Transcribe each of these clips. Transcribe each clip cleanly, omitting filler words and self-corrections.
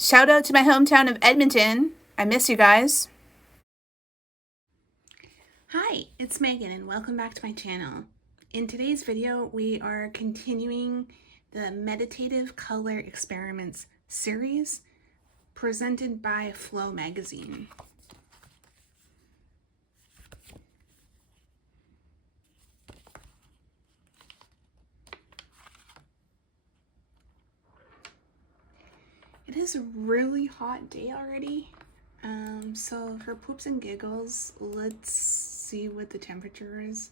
Shout out to my hometown of Edmonton. I miss you guys. Hi, it's Megan and welcome back to my channel. In today's video, we are continuing the Meditative Color Experiments series presented by FlowMagazine. It is a really hot day already. So for poops and giggles, let's see what the temperature is.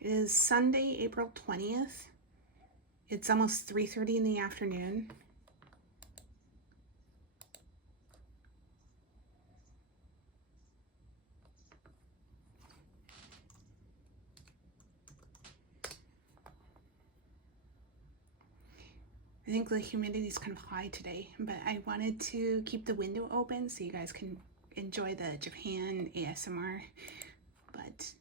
It is Sunday, April 20th. It's almost 3:30 in the afternoon. I think the humidity is kind of high today, but I wanted to keep the window open so you guys can enjoy the Japan ASMR. But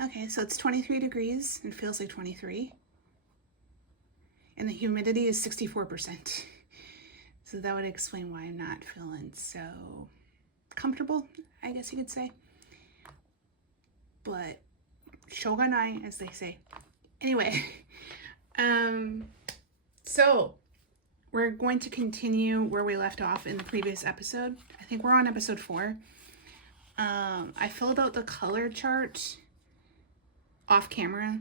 okay, so it's 23 degrees and feels like 23. And the humidity is 64%. So that would explain why I'm not feeling so comfortable, I guess you could say. But shogunai, as they say. Anyway, so we're going to continue where we left off in the previous episode. I think we're on episode 4. I filled out the color chart off camera.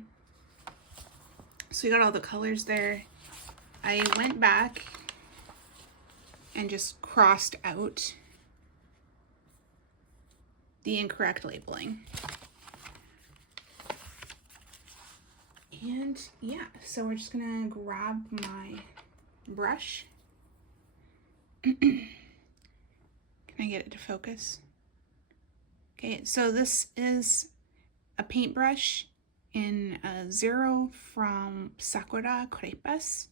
So you got all the colors there. I went back and just crossed out the incorrect labeling. And yeah, so we're just gonna grab my brush. Can I get it to focus? Okay, so this is a paintbrush in 0 from Sakura Crepes.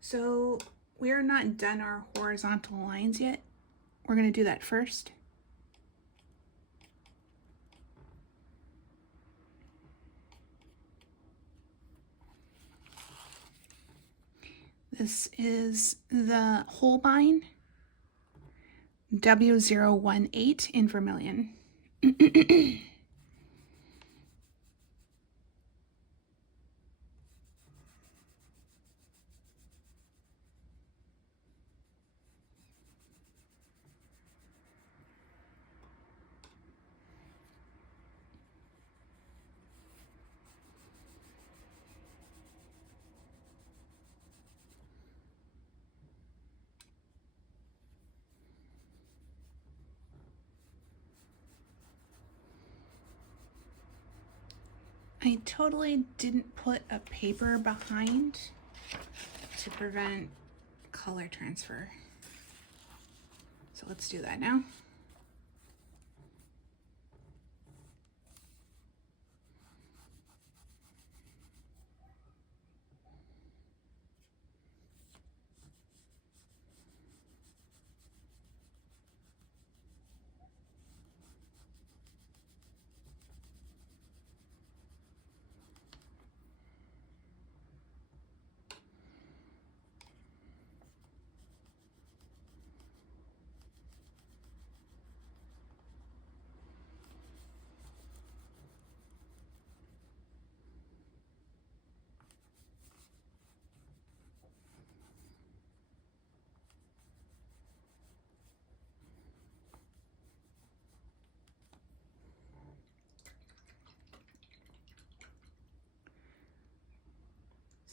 So we are not done our horizontal lines yet. We're going to do that first. This is the Holbein W018 in vermilion. I totally didn't put a paper behind to prevent color transfer. So let's do that now.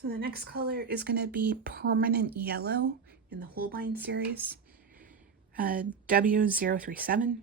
So the next color is going to be Permanent Yellow in the Holbein series, W037.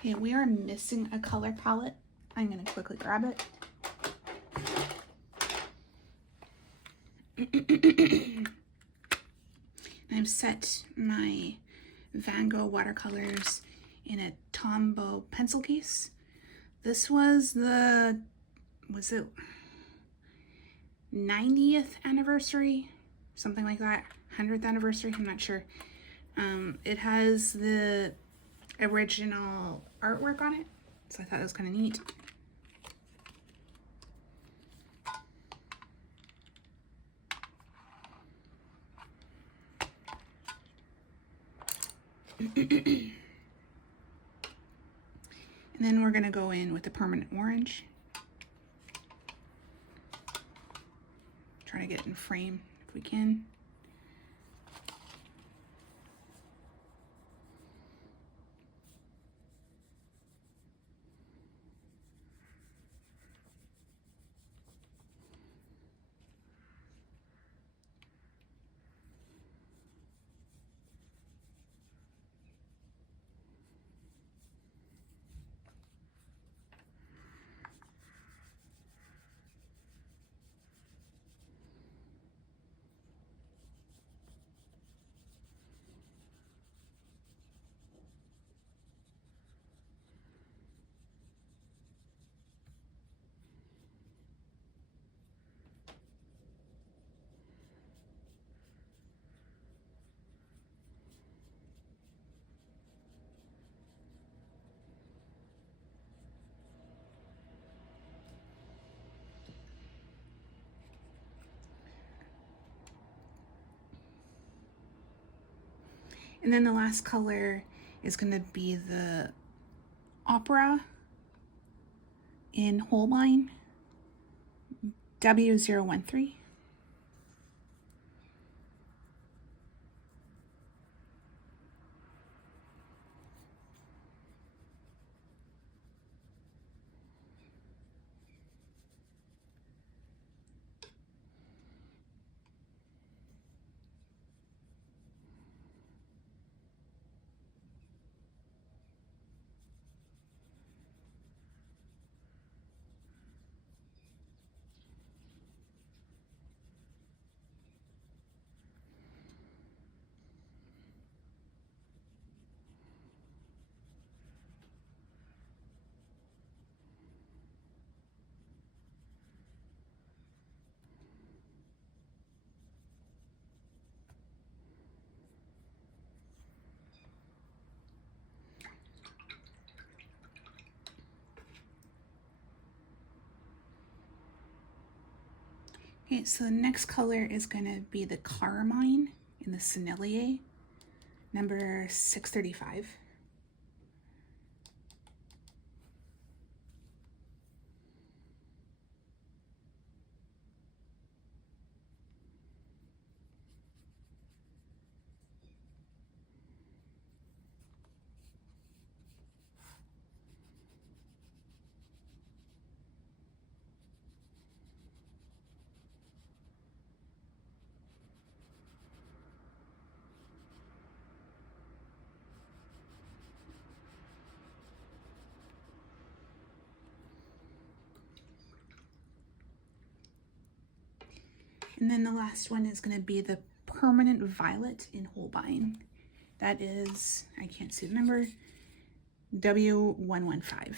Okay, we are missing a color palette. I'm going to quickly grab it. I've set my Van Gogh watercolors in a Tombow pencil case. This was it 90th anniversary? Something like that. 100th anniversary, I'm not sure. It has the original artwork on it, so I thought it was kind of neat. And then we're going to go in with the permanent orange. Try to get it in frame if we can. And then the last color is going to be the Opera in Holbein W013. Okay, so the next color is going to be the Carmine in the Sennelier, number 635. And then the last one is going to be the Permanent Violet in Holbein. That is, I can't see the number, W115.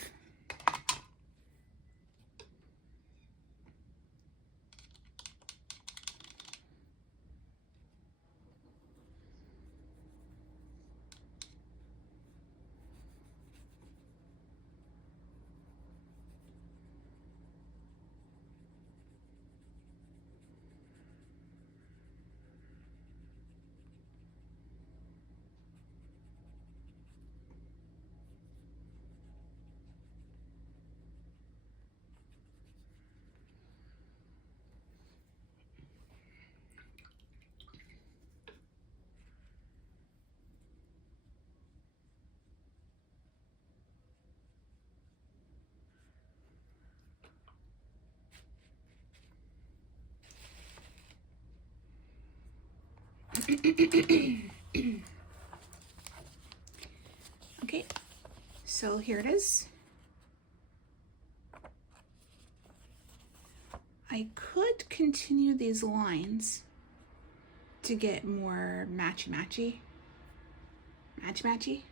Okay, So here it is. I could continue these lines to get more matchy-matchy. Matchy-matchy.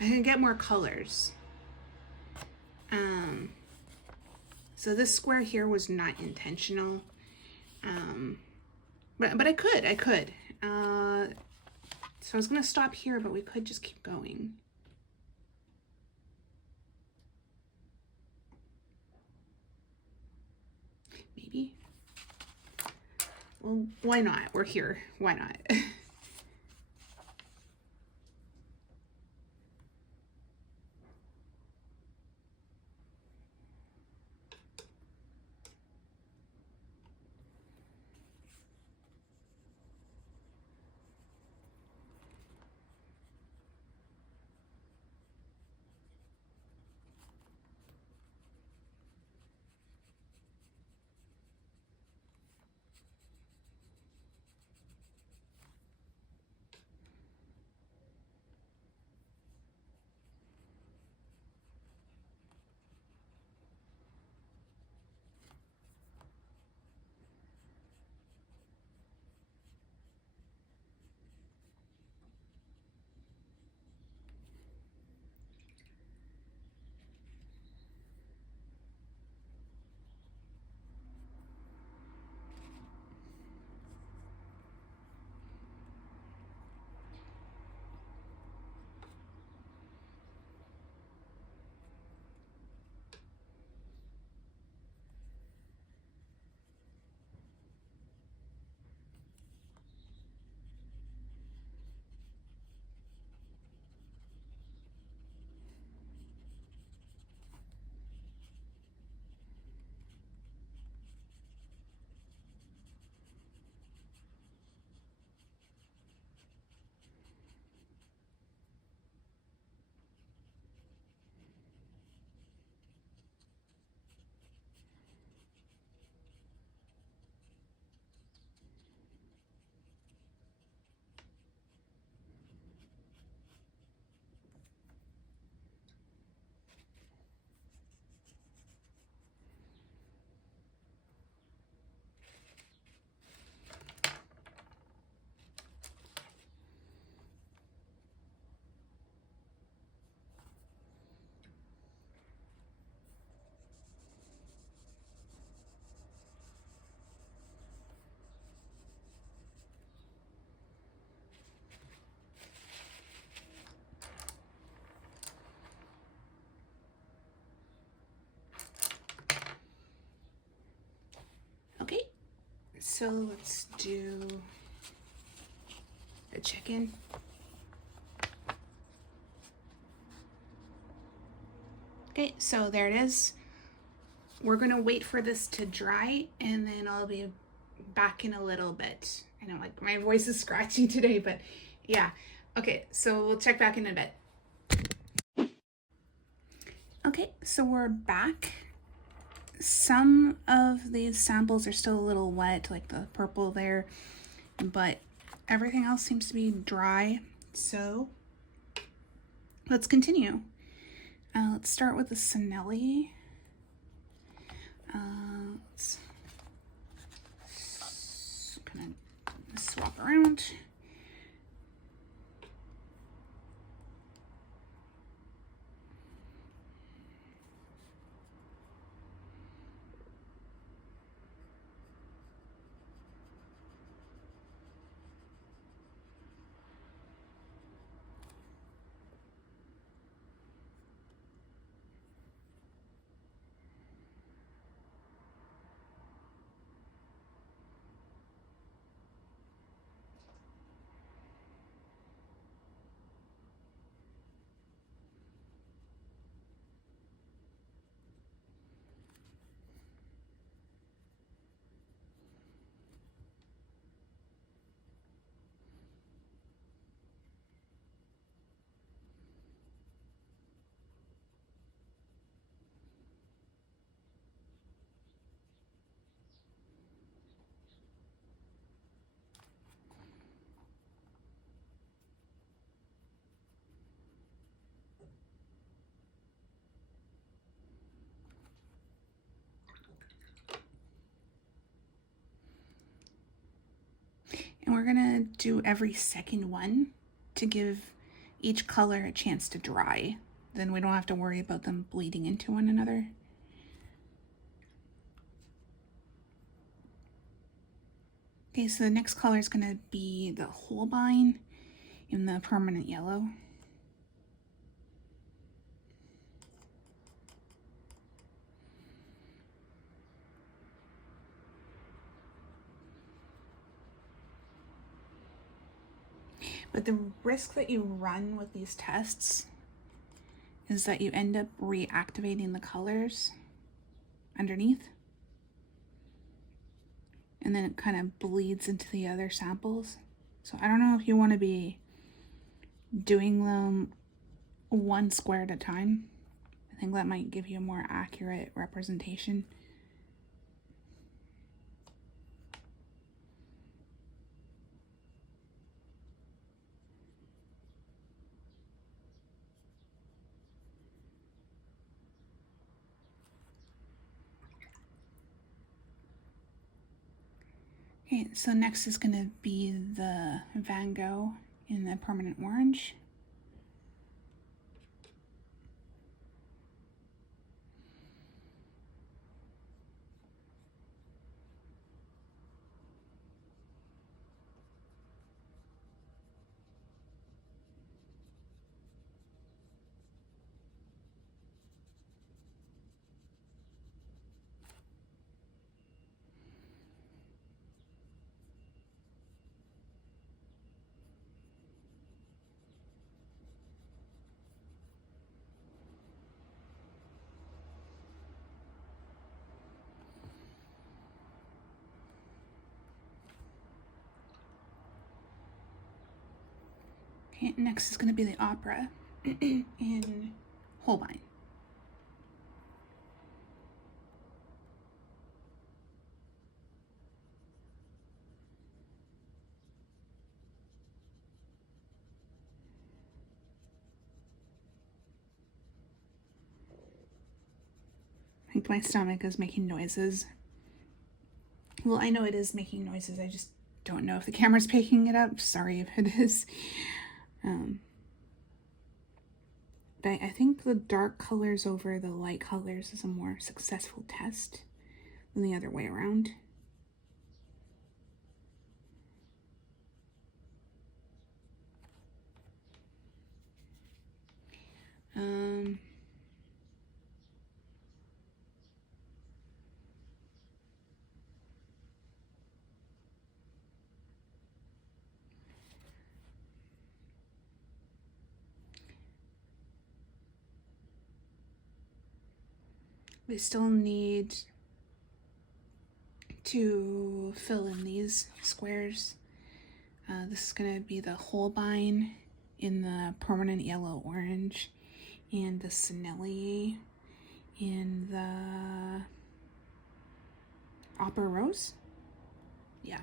I can get more colors. So this square here was not intentional. But I could. So I was gonna stop here, but we could just keep going. Maybe. Well, why not? We're here. Why not? Okay, so let's do a chicken. Okay, so there it is. We're gonna wait for this to dry and then I'll be back in a little bit. I know, like, my voice is scratchy today, but yeah. Okay, so we'll check back in a bit. Okay, so we're back. Some of these samples are still a little wet, like the purple there, but everything else seems to be dry. So let's continue. Let's start with the Sinelli. Let's kind of swap around. And we're gonna do every second one to give each color a chance to dry. Then we don't have to worry about them bleeding into one another. Okay, so the next color is gonna be the Holbein in the permanent yellow. But the risk that you run with these tests is that you end up reactivating the colors underneath. And then it kind of bleeds into the other samples. So I don't know if you want to be doing them one square at a time. I think that might give you a more accurate representation. Okay, so next is going to be the Van Gogh in the permanent orange. Okay, next is going to be the Opera in Holbein. I think my stomach is making noises. Well, I know it is making noises. I just don't know if the camera's picking it up. Sorry if it is. But I think the dark colors over the light colors is a more successful test than the other way around. We still need to fill in these squares. This is going to be the Holbein in the permanent yellow orange and the Sennelier in the Opera Rose. Yeah.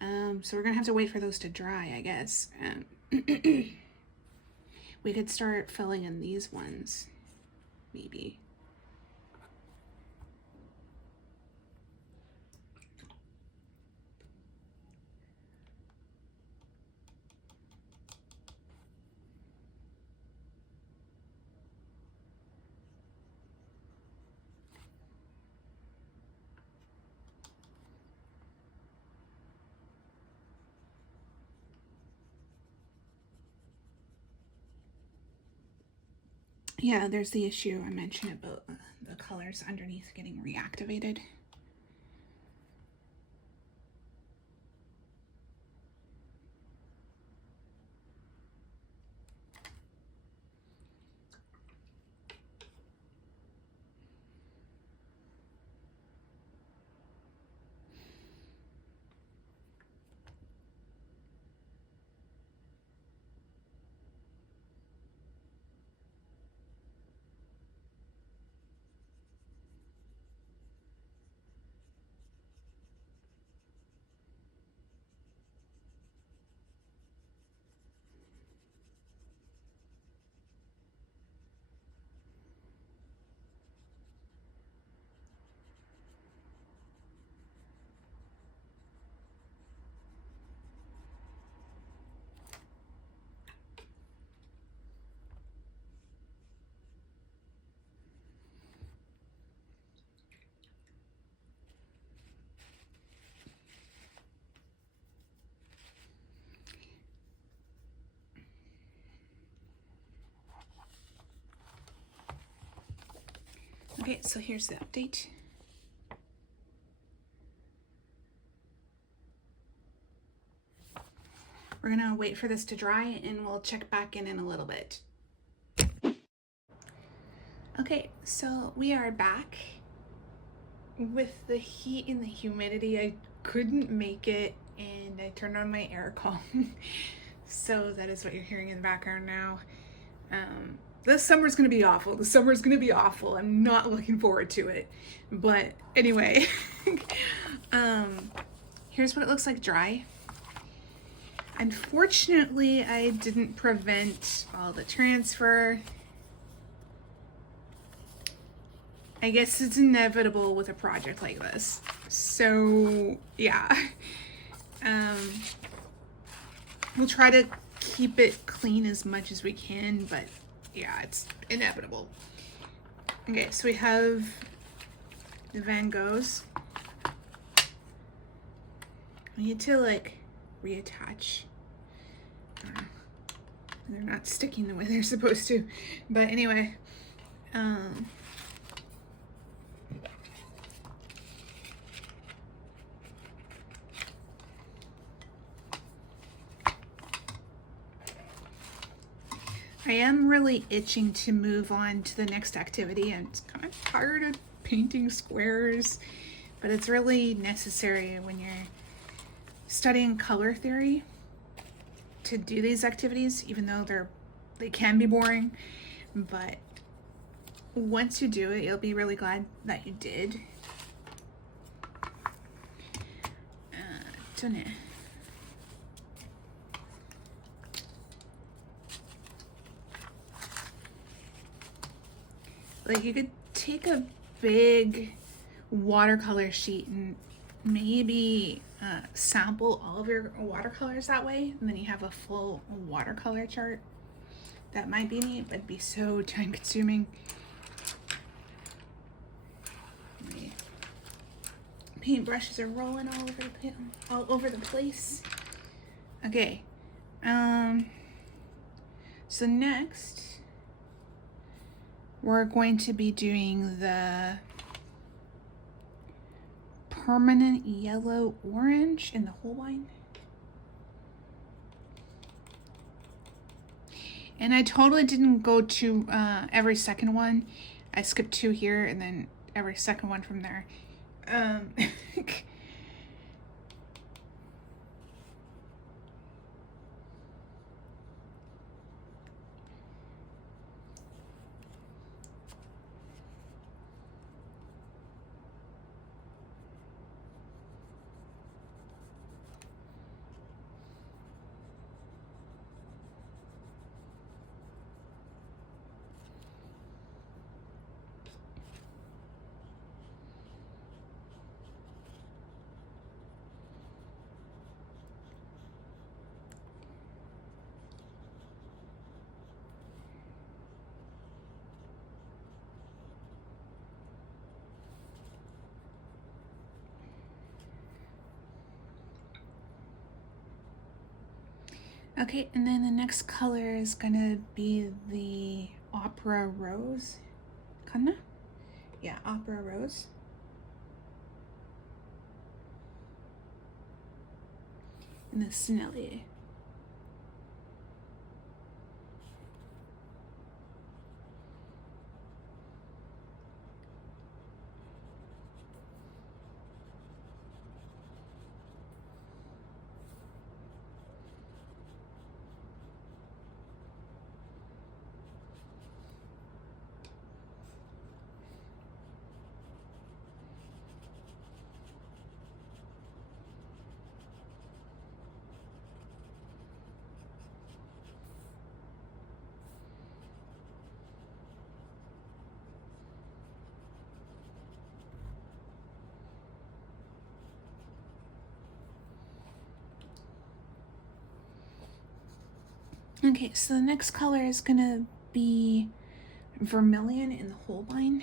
So we're going to have to wait for those to dry, I guess. We could start filling in these ones, maybe. Yeah, there's the issue I mentioned about the colors underneath getting reactivated. Okay, so here's the update. We're gonna wait for this to dry and we'll check back in a little bit. Okay, so we are back. With the heat and the humidity, I couldn't make it and I turned on my aircon. So that is what you're hearing in the background now. This summer's gonna be awful. The summer's gonna be awful. I'm not looking forward to it. But anyway, here's what it looks like dry. Unfortunately, I didn't prevent all the transfer. I guess it's inevitable with a project like this. So yeah, we'll try to keep it clean as much as we can, but yeah, it's inevitable. Okay, so we have the Van Goghs. We need to like reattach. They're not sticking the way they're supposed to, but anyway, I am really itching to move on to the next activity. I'm kind of tired of painting squares, but it's really necessary when you're studying color theory to do these activities, even though they can be boring. But once you do it, you'll be really glad that you did. Done it. Like, you could take a big watercolor sheet and maybe sample all of your watercolors that way, and then you have a full watercolor chart. That might be neat, but it'd be so time consuming. Paintbrushes are rolling all over the place. Okay, so next we're going to be doing the permanent yellow orange in the Holbein. And I totally didn't go to every second one. I skipped 2 here and then every second one from there. Okay, and then the next color is gonna be the Opera Rose. Kinda? Yeah, Opera Rose. And the Snelly. Okay, so the next color is gonna be Vermilion in the Holbein.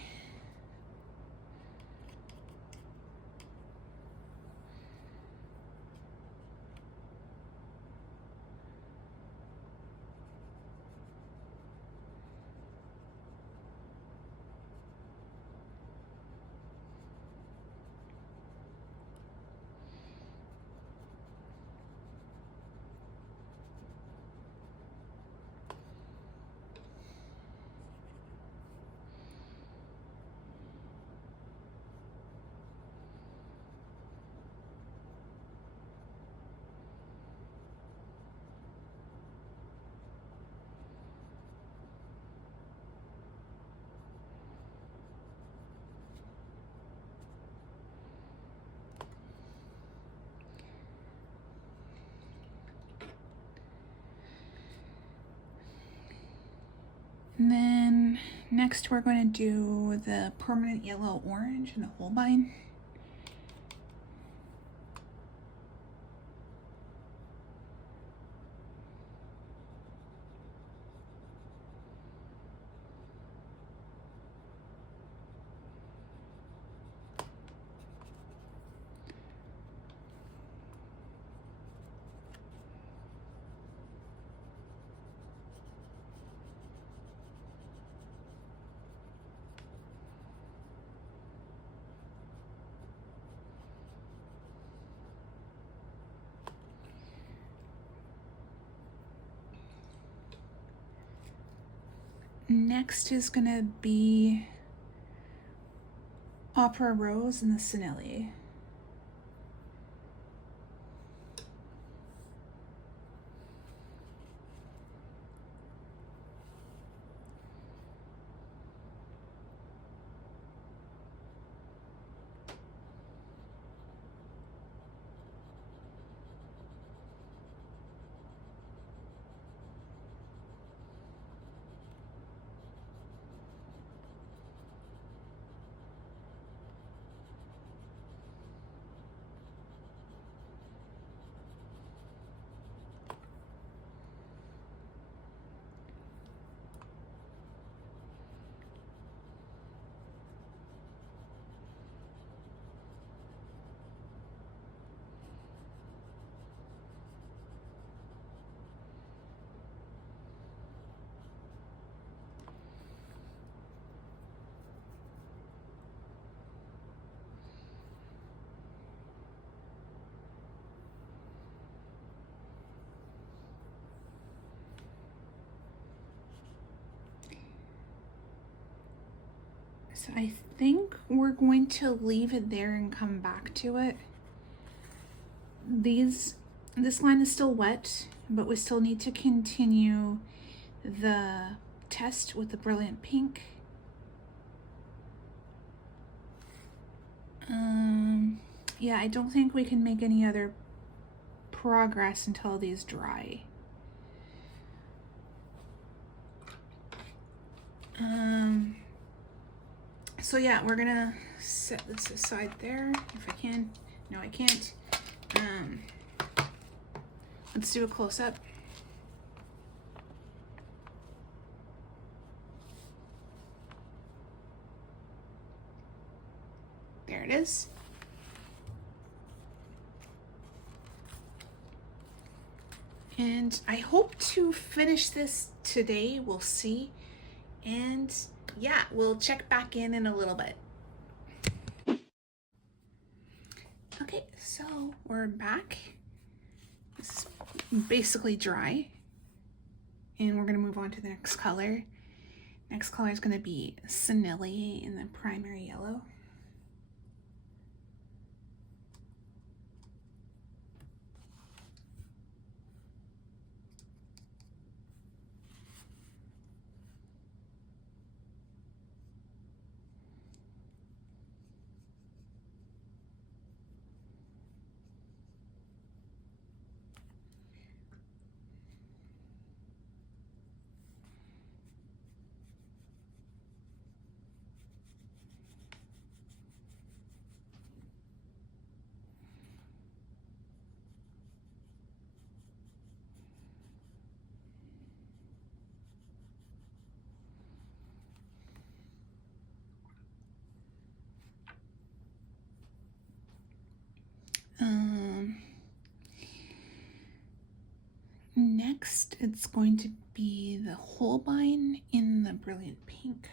And then next we're going to do the permanent yellow orange and the Holbein. Next is going to be Opera Rose and the Sennelier. So I think we're going to leave it there and come back to it. This line is still wet, but we still need to continue the test with the brilliant pink. Yeah, I don't think we can make any other progress until these dry. So yeah, we're gonna set this aside there if I can. No, I can't. Let's do a close-up. There it is. And I hope to finish this today. We'll see. And yeah, we'll check back in a little bit. Okay, so we're back. This is basically dry. And we're going to move on to the next color. Next color is going to be Sennelier in the primary yellow. Next, it's going to be the Holbein in the brilliant pink.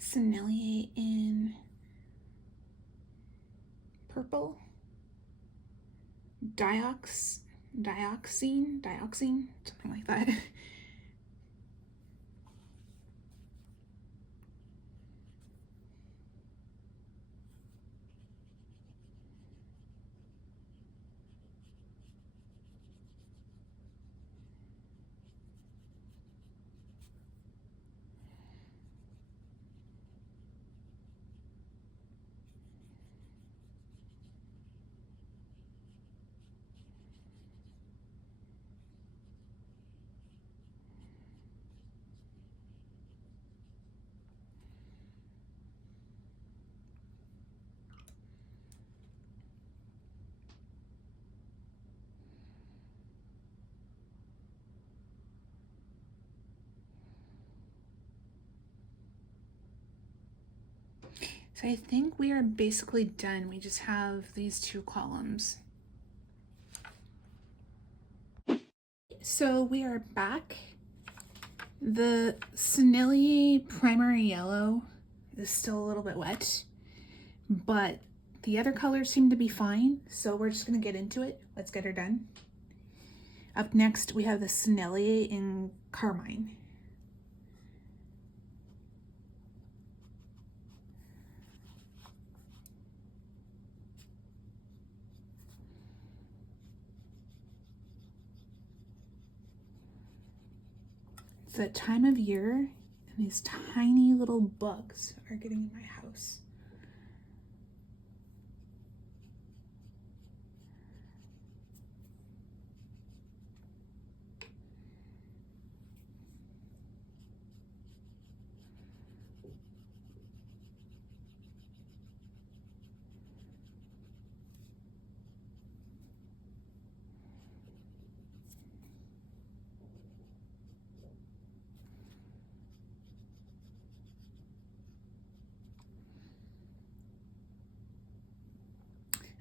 Sennelier in purple, dioxine, something like that. So I think we are basically done. We just have these 2 columns. So we are back. The Sennelier Primary Yellow is still a little bit wet, but the other colors seem to be fine, so we're just going to get into it. Let's get her done. Up next, we have the Sennelier in Carmine. It's that time of year, and these tiny little bugs are getting in my house.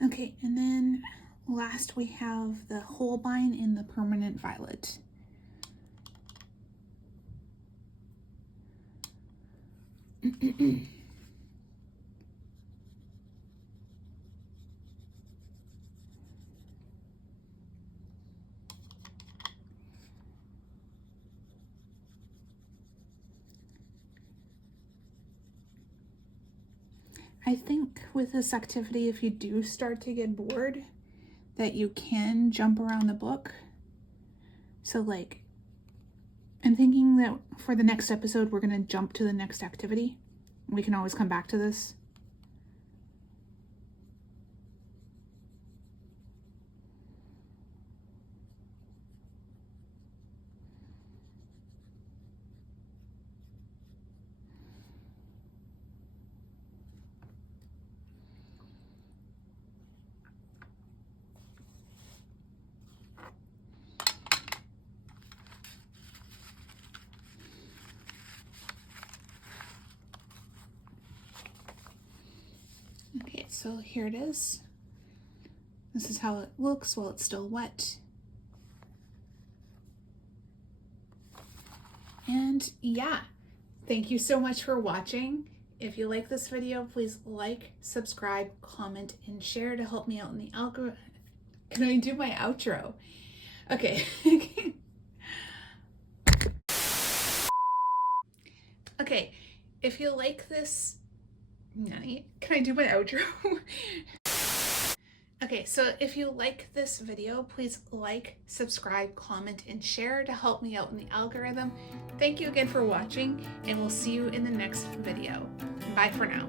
Okay, and then last we have the Holbein in the Permanent Violet. I think with this activity, if you do start to get bored, that you can jump around the book. So like, I'm thinking that for the next episode, we're going to jump to the next activity. We can always come back to this. Okay, so here it is. This is how it looks while it's still wet. And yeah, thank you so much for watching. If you like this video, please like, subscribe, comment, and share to help me out in the algorithm. Can I do my outro? Okay. Okay, if you like this, can I do my outro? Okay, so if you like this video, please like, subscribe, comment, and share to help me out in the algorithm. Thank you again for watching, and we'll see you in the next video. Bye for now.